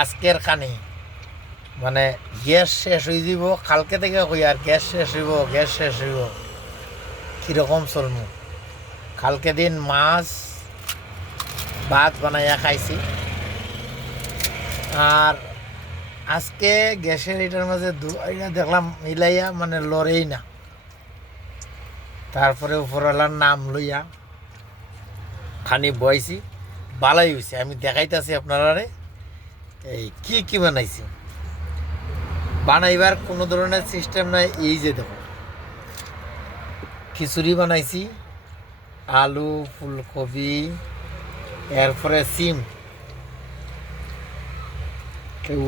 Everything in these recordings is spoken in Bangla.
আজকের কানে মানে গ্যাস শেষ হয়ে যাব, কালকে থেকে কই আর গ্যাস শেষ হইব কীরকম চলমু। কালকে দিন মাছ ভাত বানাইয়া খাইছি, আর আজকে গ্যাসের এটার মাঝে এটা দেখলাম মিলাইয়া মানে লড়েই না। তারপরে উপরওয়ালার নাম লইয়া খানি বইছি, ভালোই হয়েছে। আমি দেখাইতেছি আপনারা এই কি বানাইছি। বানাইবার কোনো ধরনের সিস্টেম নাই। এই যে দেখো খিচুড়ি বানাইছি, আলু ফুলকপি, এরপরে সিম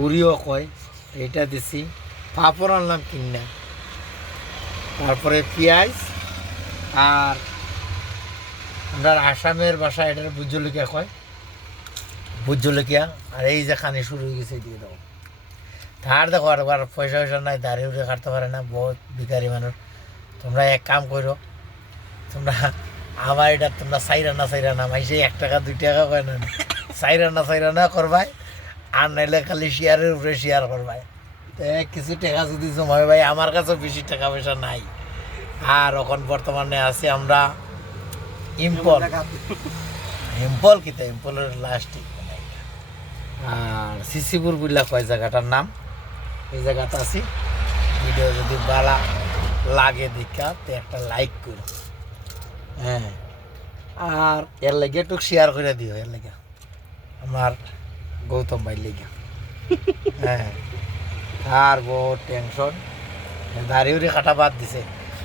উড়িও কয় এটা দিছি, পাঁপড় আনলাম কিনা, তারপরে পেঁয়াজ, আর আমরা আসামের ভাষা এটার ভোট জলকিয়া কয়, ভোট জলকিয়া। আর এই যে খানি শুরু হয়ে গেছে দিয়ে দেবো। তার দেখো আর পয়সা নাই, দাঁড়িয়ে উঠে কাটতে পারে না, বহুত ভিখারি মানুষ। তোমরা এক কাম করো, তোমরা আমার এটা তোমরা চাইরা না মাইসে 1 টাকা 2 টাকা কয় না, চাইরা না করবাই, আর নাইলে খালি শেয়ারের উপরে শেয়ার করবাই। কিছু টাকা যদি জমাই ভাই, আমার কাছেও বেশি টাকা পয়সা নাই। আর এখন বর্তমানে আছি আমরা ইম্পল কিতা ইম্পলের লাস্টিক। আর সিসিপুর বুঝলা কয় জায়গাটার নাম, এই জায়গাটা আছি। ভিডিও যদি ভালো লাগে দেখা তো একটা লাইক করো, হ্যাঁ, আর এর লেগে একটু শেয়ার করে দিও। এর লেগে আমার গৌতম ভাই লেগে, হ্যাঁ। আর বহুত টেনশন, দাড়ি কাটা বাদ দিছে।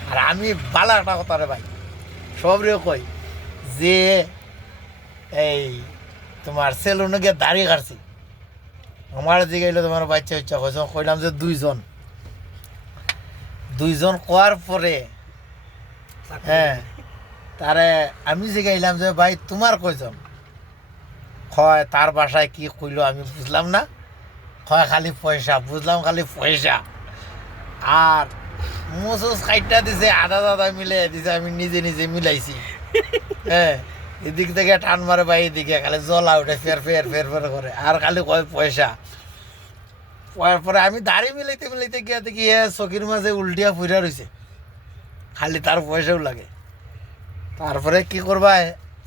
আর আমি ভালো একটা কথা রে ভাই, সবরে কই যে এই তোমার সেলুনে গিয়ে দাড়ি কাটছি, আমার জিগাইলো তোমার বাচ্চা ইচ্ছা কইস, কইলাম যে 2জন কোয়ার পরে, হ্যাঁ, তারে আমি জিগাইলাম যে ভাই তোমার কয়জন, হয় তার বাসায় কি কইলো আমি বুঝলাম না, হয় খালি পয়সা, বুঝলাম খালি পয়সা। আর মোসোস খাইটা দিছে, আধা মিলে দিছে, আমি নিজে মিলাইছি, হ্যাঁ। এদিক থেকে টান মারে ভাই, এদিকে খালি জলা উঠে ফের করে, আর খালি কয় পয়সা। পরে আমি দাড়ি মিলাইতে গিয়ে দেখি চকির মাঝে উল্টিয়া ফুইরা রয়েছে, খালি তার পয়সাও লাগে। তারপরে কি করবা,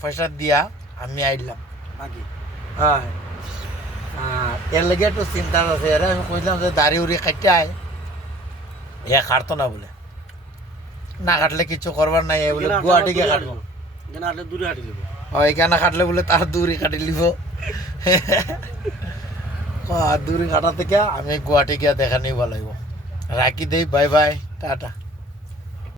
পয়সা দিয়া আমি আইলাম আগে, হ্যাঁ। এর লেগে একটু চিন্তা আছে। এর আমি কইলাম যে দাড়ি উড়ি খাইতে আয়, কাটতো না বলে, না কাটলে কিছু করবার নাই বলে, গুয়াহাটিকে কাটবো, এখানে কাটলে বলে তার দূরে কাটি লিব। দূরে কাটা থেকে আমি গুয়াহাটি গিয়া দেখা নিয়ে বলাইব। রাখি দেই, বাই বাই, টাটা।